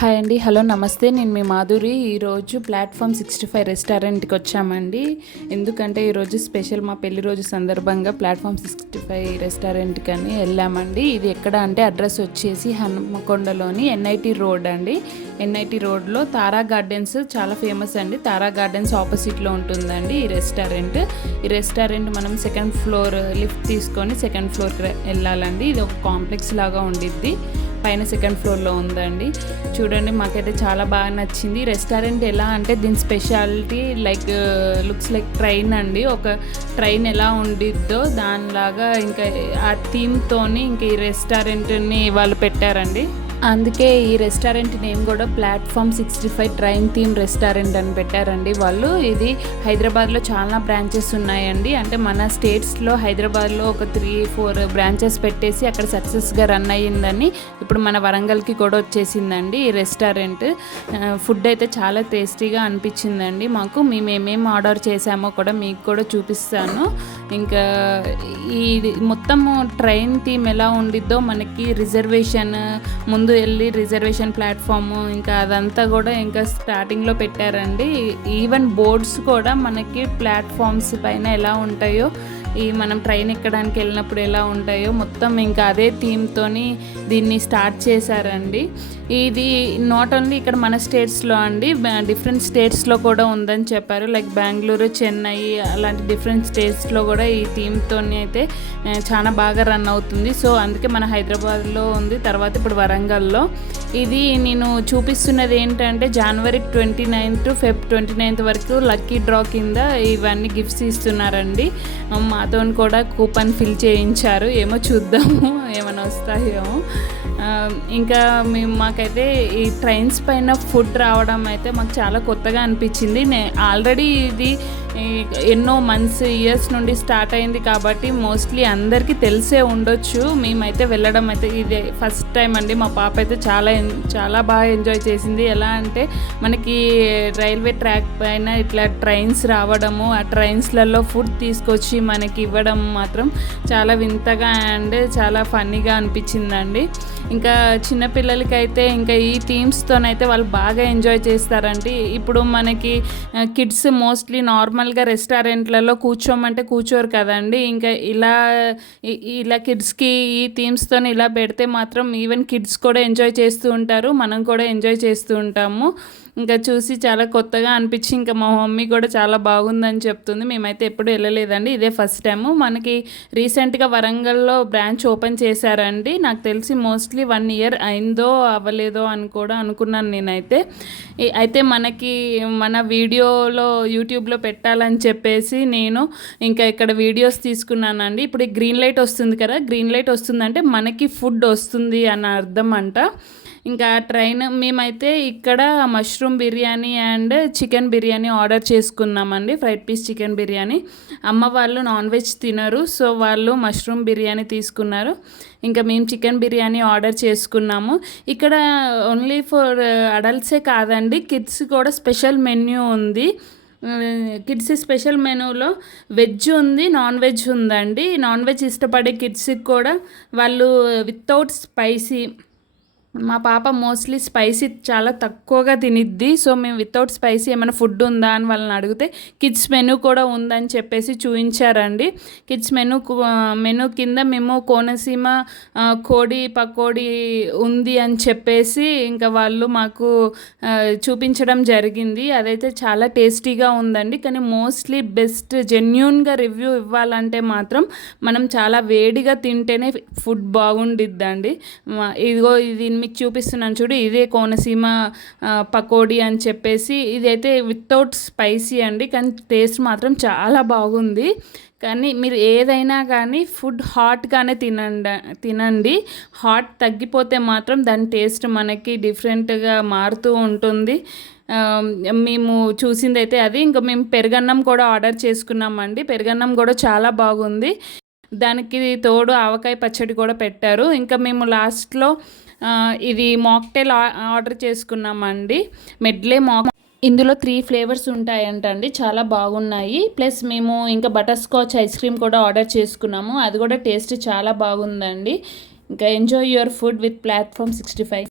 Hi అండి. Hello నమస్తే. నేను మీ మాధురి. ఈరోజు ప్లాట్ఫామ్ సిక్స్టీ ఫైవ్ రెస్టారెంట్కి వచ్చామండి. ఎందుకంటే ఈరోజు స్పెషల్ మా పెళ్ళి రోజు సందర్భంగా ప్లాట్ఫామ్ సిక్స్టీ ఫైవ్ రెస్టారెంట్కి అని వెళ్ళామండి. ఇది ఎక్కడ అంటే అడ్రస్ వచ్చేసి హనుమకొండలోని ఎన్ఐటి రోడ్ అండి. ఎన్ఐటి రోడ్లో తారా గార్డెన్స్ చాలా ఫేమస్ అండి. తారా గార్డెన్స్ ఆపోజిట్లో ఉంటుందండి ఈ రెస్టారెంట్. ఈ రెస్టారెంట్ మనం సెకండ్ ఫ్లోర్ లిఫ్ట్ తీసుకొని సెకండ్ ఫ్లోర్కి వెళ్ళాలండి. ఇది ఒక కాంప్లెక్స్ లాగా ఉండిద్ది. పైన సెకండ్ ఫ్లోర్లో ఉందండి. చూడండి మాకైతే చాలా బాగా నచ్చింది. రెస్టారెంట్ ఎలా అంటే దీని speciality like looks like train అండి. ఒక ట్రైన్ ఎలా ఉండిద్దో దానిలాగా ఇంకా ఆ థీమ్తోని ఇంకా ఈ రెస్టారెంట్ని వాళ్ళు పెట్టారండి. అందుకే ఈ రెస్టారెంట్ నేమ్ కూడా platform sixty five train theme restaurant అని పెట్టారండి వాళ్ళు. ఇది హైదరాబాద్లో చాలా బ్రాంచెస్ ఉన్నాయండి. అంటే మన స్టేట్స్లో హైదరాబాద్లో ఒక త్రీ ఫోర్ బ్రాంచెస్ పెట్టేసి అక్కడ సక్సెస్గా రన్ అయ్యిందని ఇప్పుడు మన వరంగల్కి కూడా వచ్చేసిందండి ఈ రెస్టారెంట్. ఫుడ్ అయితే చాలా టేస్టీగా అనిపించిందండి మాకు. మేము ఏమేమి ఆర్డర్ చేసామో కూడా మీకు కూడా చూపిస్తాను. ఇంకా ఈ మొత్తము ట్రైన్ థీమ్ ఎలా ఉండిద్దో మనకి రిజర్వేషన్ ముందు వెళ్ళి రిజర్వేషన్ ప్లాట్ఫామ్ ఇంకా అదంతా కూడా ఇంకా స్టార్టింగ్లో పెట్టారండి. ఈవెన్ బోర్డ్స్ కూడా మనకి ప్లాట్ఫామ్స్ పైన ఎలా ఉంటాయో ఈ మనం ట్రైన్ ఎక్కడానికి వెళ్ళినప్పుడు ఎలా ఉంటాయో మొత్తం ఇంకా అదే థీమ్తోని దీన్ని స్టార్ట్ చేశారండి. ఇది నాట్ ఓన్లీ ఇక్కడ మన స్టేట్స్లో అండి డిఫరెంట్ స్టేట్స్లో కూడా ఉందని చెప్పారు. లైక్ బెంగళూరు చెన్నై అలాంటి డిఫరెంట్ స్టేట్స్లో కూడా ఈ థీమ్తోని అయితే చాలా బాగా రన్ అవుతుంది. సో అందుకే మన హైదరాబాద్లో ఉంది. తర్వాత ఇప్పుడు వరంగల్లో. ఇది నేను చూపిస్తున్నది ఏంటంటే జనవరి twenty ninth Feb twenty ninth వరకు లక్కీ డ్రా కింద ఇవన్నీ గిఫ్ట్స్ ఇస్తున్నారండి. మాతో కూడా కూపన్ ఫిల్ చేయించారు. ఏమో చూద్దాము ఏమైనా వస్తాయేమో ఇంకా మేము మాకైతే ఈ ట్రైన్స్ పైన ఫుడ్ రావడం అయితే మాకు చాలా కొత్తగా అనిపించింది. నే ఆల్రెడీ ఇది ఎన్నో మంత్స్ ఇయర్స్ నుండి స్టార్ట్ అయింది కాబట్టి మోస్ట్లీ అందరికీ తెలిసే ఉండొచ్చు. మేమైతే వెళ్ళడం అయితే ఇది ఫస్ట్ టైం అండి. మా పాప అయితే చాలా చాలా బాగా ఎంజాయ్ చేసింది. ఎలా అంటే మనకి రైల్వే ట్రాక్ పైన ఇట్లా ట్రైన్స్ రావడము ఆ ట్రైన్స్లలో ఫుడ్ తీసుకొచ్చి మనకి ఇవ్వడం మాత్రం చాలా వింతగా అండ్ చాలా ఫన్నీగా అనిపించిందండి. ఇంకా చిన్నపిల్లలకి అయితే ఇంకా ఈ థీమ్స్తోనైతే వాళ్ళు బాగా ఎంజాయ్ చేస్తారండి. ఇప్పుడు మనకి కిడ్స్ మోస్ట్లీ నార్మల్ నార్మల్గా రెస్టారెంట్లలో కూర్చోమంటే కూర్చోరు కదండి. ఇంకా ఇలా ఇలా కిడ్స్కి ఈ థీమ్స్తో ఇలా పెడితే మాత్రం ఈవెన్ కిడ్స్ కూడా ఎంజాయ్ చేస్తూ ఉంటారు. మనం కూడా ఎంజాయ్ చేస్తూ ఉంటాము. ఇంకా చూసి చాలా కొత్తగా అనిపించి ఇంకా మా మమ్మీ కూడా చాలా బాగుందని చెప్తుంది. మేమైతే ఎప్పుడు వెళ్ళలేదండి. ఇదే ఫస్ట్ టైము. మనకి రీసెంట్గా వరంగల్లో బ్రాంచ్ ఓపెన్ చేశారండి. నాకు తెలిసి మోస్ట్లీ వన్ ఇయర్ అయిందో అవ్వలేదో అని కూడా అనుకున్నాను నేనైతే. అయితే మనకి మన వీడియోలో యూట్యూబ్లో పెట్టాలని చెప్పేసి నేను ఇంకా ఇక్కడ వీడియోస్ తీసుకున్నానండి. ఇప్పుడు గ్రీన్ లైట్ వస్తుంది కదా గ్రీన్ లైట్ వస్తుందంటే మనకి ఫుడ్ వస్తుంది అన్న అర్థం అంట. ఇంకా ట్రైన్ మేమైతే ఇక్కడ mushroom biryani and chicken biryani order చేసుకున్నామండి ఫ్రైడ్ పీస్ చికెన్ బిర్యానీ. అమ్మ వాళ్ళు నాన్ వెజ్ తినరు సో వాళ్ళు మష్రూమ్ బిర్యానీ తీసుకున్నారు. ఇంకా మేము చికెన్ బిర్యానీ ఆర్డర్ చేసుకున్నాము. ఇక్కడ ఓన్లీ ఫర్ అడల్ట్సే కాదండి కిడ్స్ కూడా స్పెషల్ మెన్యూ ఉంది. కిడ్స్ స్పెషల్ మెనూలో వెజ్ ఉంది నాన్ వెజ్ ఉందండి. నాన్ వెజ్ ఇష్టపడే కిడ్స్కి కూడా వాళ్ళు వితౌట్ స్పైసీ మా పాప మోస్ట్లీ స్పైసీ చాలా తక్కువగా తినిద్ది. సో మేము వితౌట్ స్పైసీ ఏమైనా ఫుడ్ ఉందా అని వాళ్ళని అడిగితే కిడ్స్ మెనూ కూడా ఉందని చెప్పేసి చూపించారండి కిడ్స్ మెనూ మెనూ కింద మేము కోనసీమ కోడి పకోడీ ఉంది అని చెప్పేసి ఇంకా వాళ్ళు మాకు చూపించడం జరిగింది. అదైతే చాలా టేస్టీగా ఉందండి. కానీ మోస్ట్లీ బెస్ట్ జెన్యున్గా రివ్యూ ఇవ్వాలంటే మాత్రం మనం చాలా వేడిగా తింటేనే ఫుడ్ బాగుండిద్దండి. ఇదిగో ఇది మీకు చూపిస్తున్నాను చూడు ఇదే కోనసీమ పకోడీ అని చెప్పేసి. ఇదైతే వితౌట్ స్పైసీ అండి కానీ టేస్ట్ మాత్రం చాలా బాగుంది. కానీ మీరు ఏదైనా కానీ ఫుడ్ హాట్గానే తినండి తినండి. హాట్ తగ్గిపోతే మాత్రం దాని టేస్ట్ మనకి డిఫరెంట్గా మారుతూ ఉంటుంది. మేము చూసిందైతే అది. ఇంకా మేము పెరుగన్నం కూడా ఆర్డర్ చేసుకున్నామండి. పెరుగన్నం కూడా చాలా బాగుంది. దానికి తోడు ఆవకాయ పచ్చడి కూడా పెట్టారు. ఇంకా మేము లాస్ట్లో ఇది మాక్టైల్ ఆర్డర్ చేసుకున్నామండి. మెడ్లే మాక్ ఇందులో త్రీ ఫ్లేవర్స్ ఉంటాయంటండి. చాలా బాగున్నాయి. ప్లస్ మేము ఇంకా బటర్ స్కాచ్ ఐస్ క్రీమ్ కూడా ఆర్డర్ చేసుకున్నాము. అది కూడా టేస్ట్ చాలా బాగుందండి. ఇంకా enjoy your food with platform sixty five